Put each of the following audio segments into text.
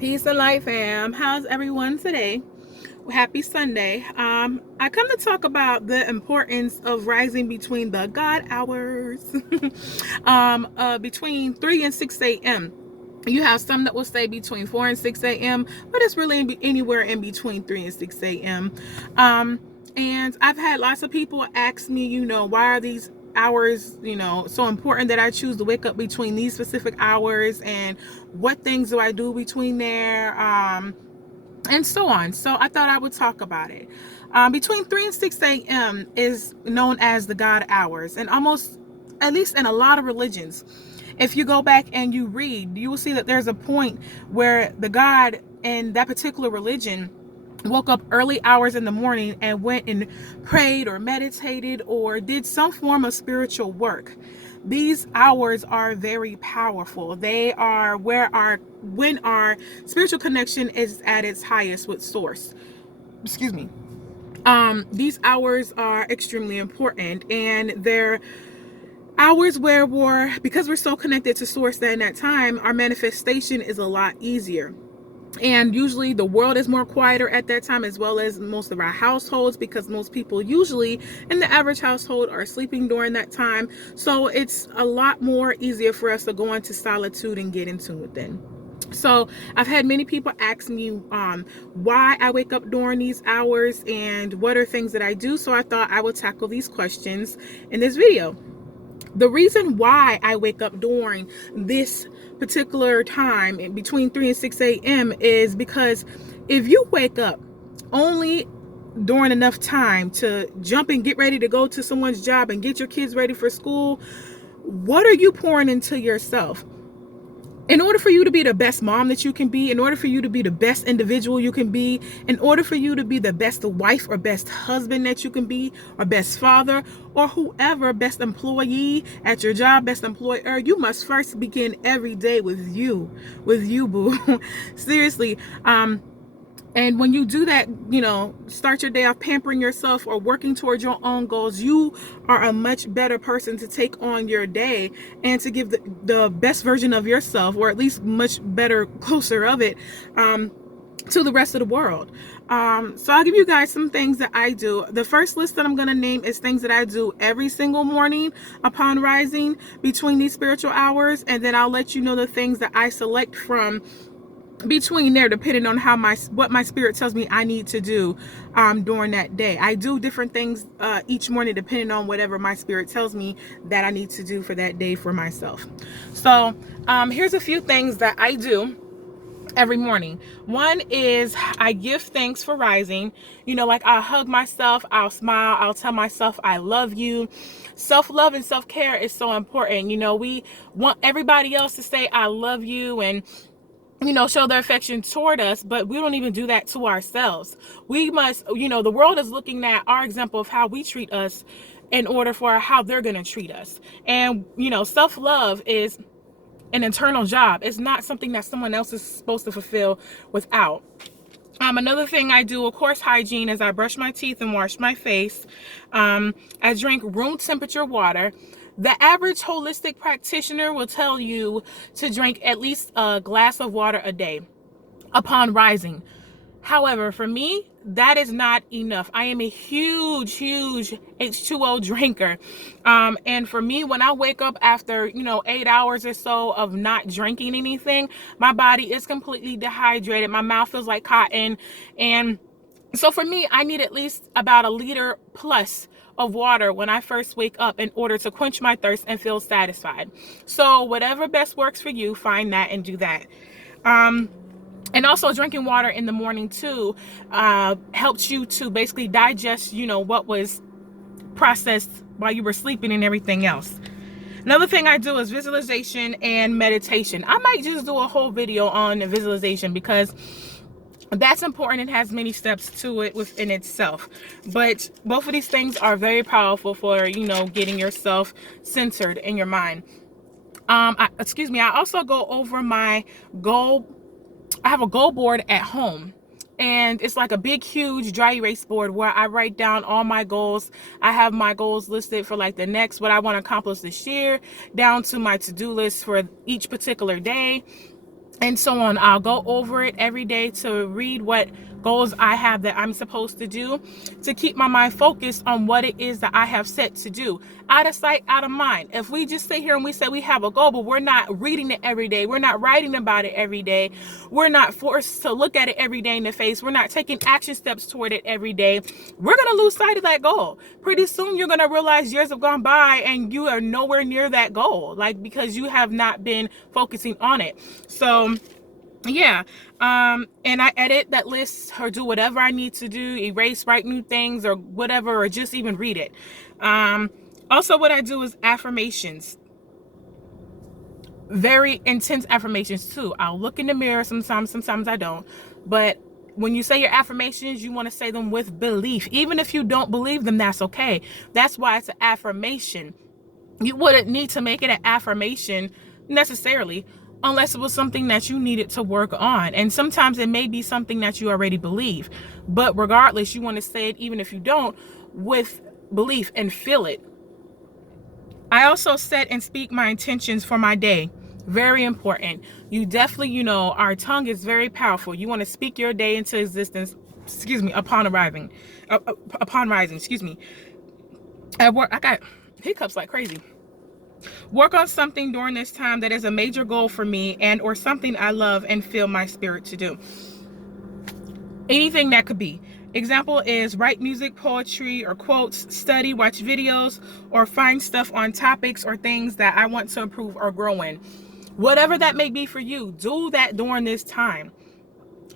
Peace and light, fam. How's everyone today? Well, happy Sunday. I come to talk about the importance of rising between the God hours, between 3 and 6 a.m. You have some that will say between 4 and 6 a.m., but it's really anywhere in between 3 and 6 a.m. And I've had lots of people ask me, why are these hours, so important that I choose to wake up between these specific hours, and what things do I do between there, and so on. So I thought I would talk about it. Between 3 and 6 a.m. is known as the God hours, and almost, at least in a lot of religions, if you go back and you read, you will see that there's a point where the God in that particular religion woke up early hours in the morning and went and prayed or meditated or did some form of spiritual work. These hours are very powerful. They are when our spiritual connection is at its highest with source. Excuse me. These hours are extremely important, and they're hours where because we're so connected to source, that in that time our manifestation is a lot easier. And usually the world is more quieter at that time, as well as most of our households, because most people usually in the average household are sleeping during that time. So it's a lot more easier for us to go into solitude and get in tune within. So I've had many people ask me why I wake up during these hours and what are things that I do. So I thought I would tackle these questions in this video. The reason why I wake up during this particular time between 3 and 6 a.m. is because if you wake up only during enough time to jump and get ready to go to someone's job and get your kids ready for school, what are you pouring into yourself? In order for you to be the best mom that you can be, in order for you to be the best individual you can be, in order for you to be the best wife or best husband that you can be, or best father, or whoever, best employee at your job, best employer, you must first begin every day with you, boo. Seriously. And when you do that, start your day off pampering yourself or working towards your own goals, you are a much better person to take on your day and to give the best version of yourself, or at least much better, closer of it, to the rest of the world. So I'll give you guys some things that I do. The first list that I'm going to name is things that I do every single morning upon rising between these spiritual hours. And then I'll let you know the things that I select from between there, depending on what my spirit tells me I need to do during that day. I do different things each morning depending on whatever my spirit tells me that I need to do for that day for myself. So here's a few things that I do every morning. One is I give thanks for rising. Like I'll hug myself, I'll smile, I'll tell myself I love you. Self-love and self-care is so important. We want everybody else to say I love you and show their affection toward us, but we don't even do that to ourselves. We must, the world is looking at our example of how we treat us in order for how they're going to treat us. And, self-love is an internal job. It's not something that someone else is supposed to fulfill without. Another thing I do, of course, hygiene, is I brush my teeth and wash my face. I drink room temperature water. The average holistic practitioner will tell you to drink at least a glass of water a day upon rising. However, for me, that is not enough. I am a huge H2O drinker. And for me, when I wake up after, 8 hours or so of not drinking anything, my body is completely dehydrated. My mouth feels like cotton. And so for me, I need at least about a liter plus of water when I first wake up in order to quench my thirst and feel satisfied. So whatever best works for you, find that and do that. And also drinking water in the morning too helps you to basically digest, what was processed while you were sleeping and everything else. Another thing I do is visualization and meditation. I might just do a whole video on visualization because that's important. It has many steps to it within itself. But both of these things are very powerful for, getting yourself centered in your mind. I also go over my goal. I have a goal board at home. And it's like a big, huge dry erase board where I write down all my goals. I have my goals listed for like the next, what I want to accomplish this year, down to my to-do list for each particular day. and so on. I'll go over it every day to read what goals I have that I'm supposed to do, to keep my mind focused on what it is that I have set to do. Out of sight, out of mind. If we just sit here and we say we have a goal, but we're not reading it every day, we're not writing about it every day, we're not forced to look at it every day in the face, we're not taking action steps toward it every day, we're going to lose sight of that goal. Pretty soon you're going to realize years have gone by and you are nowhere near that goal, like, because you have not been focusing on it. So yeah, and I edit that list or do whatever I need to do, erase, write new things or whatever, or just even read it. Also, what I do is affirmations. Very intense affirmations too. I'll look in the mirror sometimes I don't. But when you say your affirmations, you want to say them with belief. Even if you don't believe them, that's okay. That's why it's an affirmation. You wouldn't need to make it an affirmation necessarily unless it was something that you needed to work on. And sometimes it may be something that you already believe. But regardless, you want to say it, even if you don't, with belief and feel it. I also set and speak my intentions for my day. Very important. You definitely, our tongue is very powerful. You want to speak your day into existence, upon rising. At work, I got hiccups like crazy. Work on something during this time that is a major goal for me and or something I love and feel my spirit to do. Anything that could be. Example is write music, poetry, or quotes, study, watch videos, or find stuff on topics or things that I want to improve or grow in. Whatever that may be for you, do that during this time.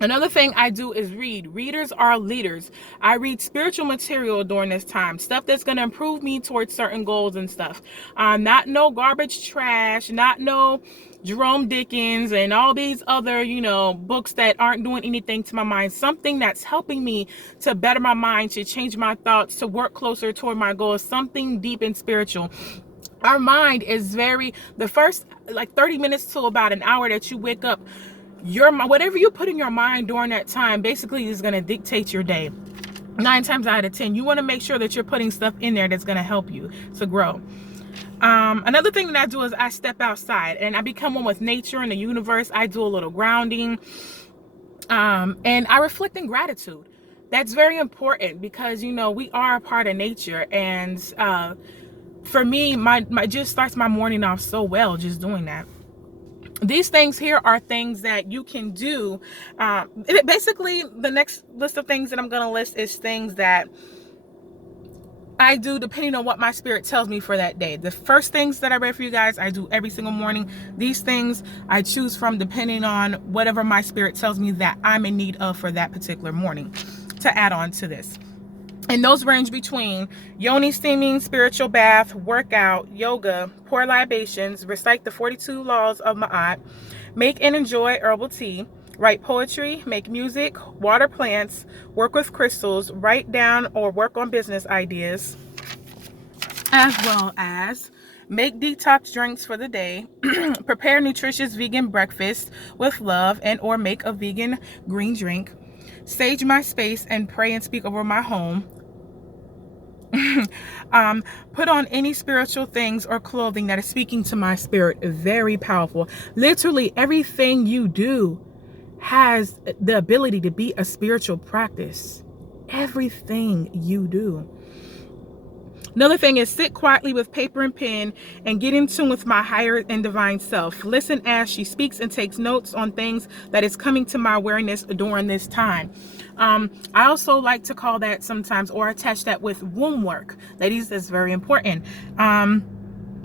Another thing I do is read. Readers are leaders. I read spiritual material during this time, stuff that's going to improve me towards certain goals and stuff. Not no garbage trash, not no Jerome Dickens and all these other, books that aren't doing anything to my mind. Something that's helping me to better my mind, to change my thoughts, to work closer toward my goals, something deep and spiritual. Our mind is the first 30 minutes to about an hour that you wake up, whatever you put in your mind during that time basically is going to dictate your day. 9 times out of 10, you want to make sure that you're putting stuff in there that's going to help you to grow. Another thing that I do is I step outside and I become one with nature and the universe. I do a little grounding, and I reflect in gratitude. That's very important because we are a part of nature, and for me, my just starts my morning off so well just doing that. These things here are things that you can do. Basically, the next list of things that I'm going to list is things that I do depending on what my spirit tells me for that day. The first things that I read for you guys, I do every single morning. These things I choose from depending on whatever my spirit tells me that I'm in need of for that particular morning to add on to this. And those range between yoni steaming, spiritual bath, workout, yoga, pour libations, recite the 42 laws of Ma'at, make and enjoy herbal tea, write poetry, make music, water plants, work with crystals, write down or work on business ideas, as well as make detox drinks for the day, prepare nutritious vegan breakfast with love and or make a vegan green drink, sage my space and pray and speak over my home, put on any spiritual things or clothing that is speaking to my spirit. Very powerful. Literally everything you do has the ability to be a spiritual practice. Everything you do. Another thing is sit quietly with paper and pen and get in tune with my higher and divine self. Listen as she speaks and takes notes on things that is coming to my awareness during this time. I also like to call that sometimes or attach that with womb work. Ladies, that's very important.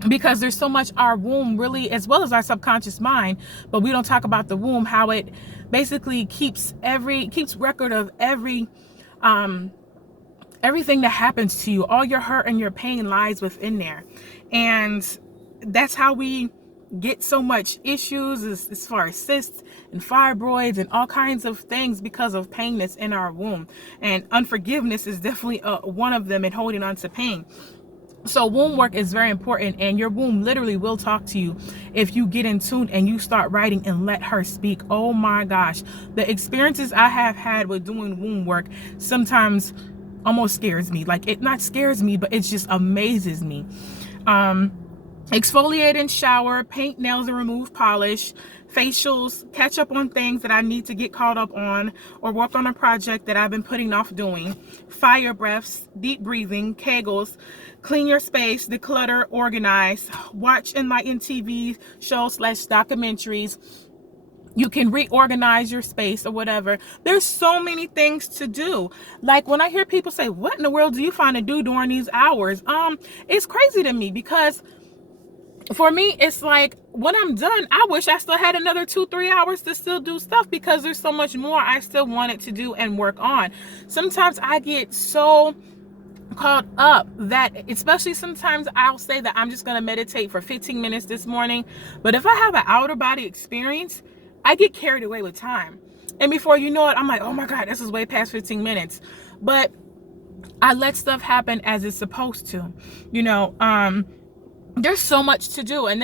Because there's so much our womb really, as well as our subconscious mind, but we don't talk about the womb, how it basically keeps record of everything that happens to you. All your hurt and your pain lies within there. And that's how we get so much issues as far as cysts and fibroids and all kinds of things because of pain that's in our womb. And unforgiveness is definitely one of them in holding on to pain. So womb work is very important, and your womb literally will talk to you if you get in tune and you start writing and let her speak. Oh my gosh, the experiences I have had with doing womb work sometimes almost scares me. Like, it not scares me, but it just amazes me. Exfoliate and shower, paint nails and remove polish, facials, catch up on things that I need to get caught up on, or work on a project that I've been putting off doing. Fire breaths, deep breathing, Kegels, clean your space, declutter, organize, watch enlightened TV shows / documentaries. You can reorganize your space or whatever. There's so many things to do. Like when I hear people say, what in the world do you find to do during these hours? It's crazy to me, because for me, it's like when I'm done, I wish I still had another 2-3 hours to still do stuff, because there's so much more I still wanted to do and work on. Sometimes I get so caught up that, especially sometimes I'll say that I'm just going to meditate for 15 minutes this morning. But if I have an outer body experience, I get carried away with time. And before you know it, I'm like, oh my God, this is way past 15 minutes. But I let stuff happen as it's supposed to, there's so much to do, and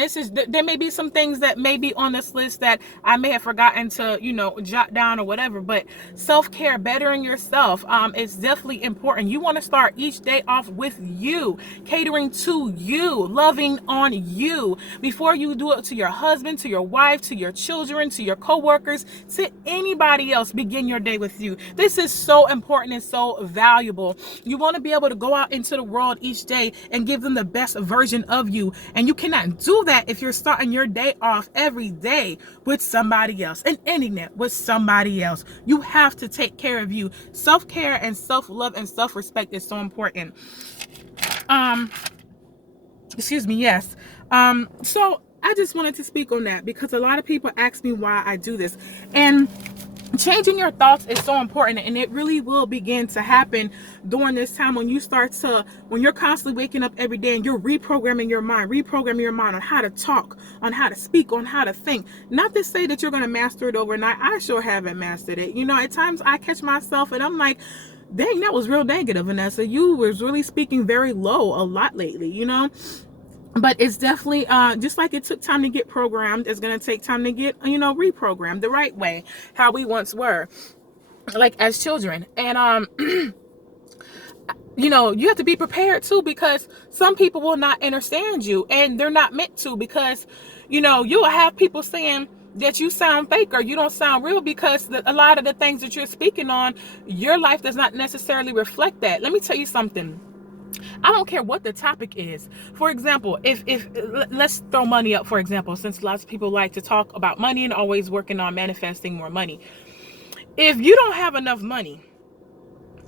there may be some things that may be on this list that I may have forgotten to jot down or whatever. But self-care, bettering yourself, it's definitely important. You want to start each day off with you, catering to you, loving on you, before you do it to your husband, to your wife, to your children, to your co-workers, to anybody else. Begin your day with you. This is so important and so valuable. You want to be able to go out into the world each day and give them the best version of you. And you cannot do that if you're starting your day off every day with somebody else and ending it with somebody else. You have to take care of you. Self-care and self-love and self-respect is so important. Yes. So I just wanted to speak on that, because a lot of people ask me why I do this. And changing your thoughts is so important, and it really will begin to happen during this time when you're constantly waking up every day and you're reprogramming your mind on how to talk, on how to speak, on how to think. Not to say that you're going to master it overnight. I sure haven't mastered it. At times I catch myself and I'm like, dang, that was real negative, Vanessa. You was really speaking very low a lot lately, But it's definitely just like it took time to get programmed, it's going to take time to get, reprogrammed the right way, how we once were, like as children. And, you have to be prepared too, because some people will not understand you, and they're not meant to, because, you'll have people saying that you sound fake or you don't sound real, because a lot of the things that you're speaking on, your life does not necessarily reflect that. Let me tell you something. I don't care what the topic is. For example, if let's throw money up, for example, since lots of people like to talk about money and always working on manifesting more money. If you don't have enough money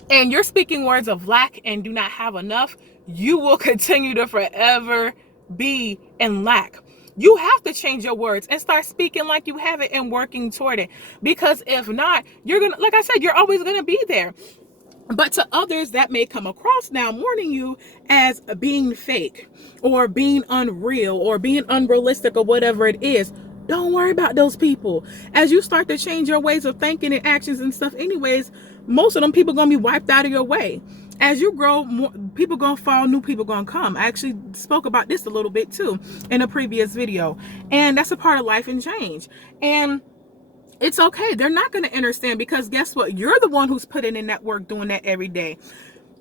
and you're speaking words of lack and do not have enough, you will continue to forever be in lack. You have to change your words and start speaking like you have it and working toward it. Because if not, like I said, you're always going to be there. But to others, that may come across now warning you as being fake or being unreal or being unrealistic or whatever it is. Don't worry about those people. As you start to change your ways of thinking and actions and stuff anyways, most of them people going to be wiped out of your way. As you grow, more people going to fall, new people going to come. I actually spoke about this a little bit too in a previous video. And that's a part of life and change. And it's okay. They're not going to understand, because guess what? You're the one who's putting in that work, doing that every day.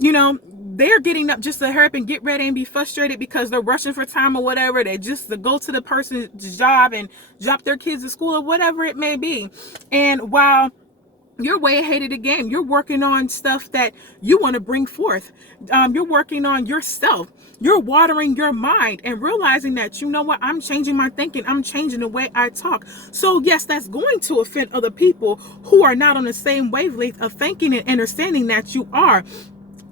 They're getting up just to hurry up and get ready and be frustrated because they're rushing for time or whatever. They just to go to the person's job and drop their kids to school or whatever it may be. And while you're way ahead of the game, you're working on stuff that you want to bring forth. You're working on yourself. You're watering your mind and realizing that, I'm changing my thinking. I'm changing the way I talk. So yes, that's going to offend other people who are not on the same wavelength of thinking and understanding that you are.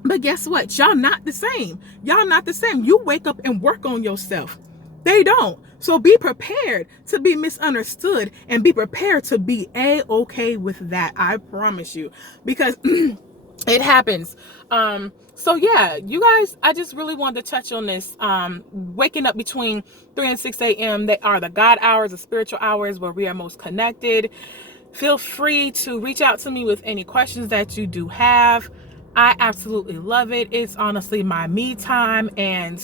But guess what? Y'all not the same. Y'all not the same. You wake up and work on yourself. They don't. So be prepared to be misunderstood and be prepared to be A-okay with that. I promise you, because it happens. So yeah, you guys, I just really wanted to touch on this. Waking up between 3 and 6 a.m. They are the God hours, the spiritual hours where we are most connected. Feel free to reach out to me with any questions that you do have. I absolutely love it. It's honestly my me time, and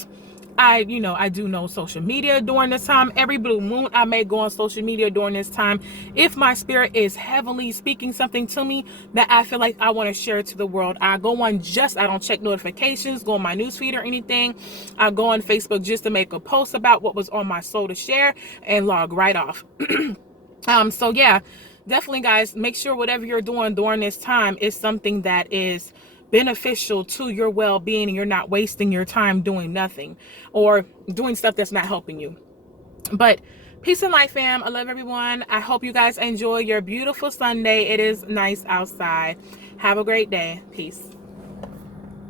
I do know social media during this time. Every blue moon, I may go on social media during this time if my spirit is heavily speaking something to me that I feel like I want to share to the world. I go on I don't check notifications, go on my newsfeed or anything. I go on Facebook just to make a post about what was on my soul to share and log right off. So yeah, definitely guys, make sure whatever you're doing during this time is something that is beneficial to your well-being, and you're not wasting your time doing nothing or doing stuff that's not helping you. But peace and light, fam. I love everyone. I hope you guys enjoy your beautiful Sunday. It is nice outside. Have a great day. Peace.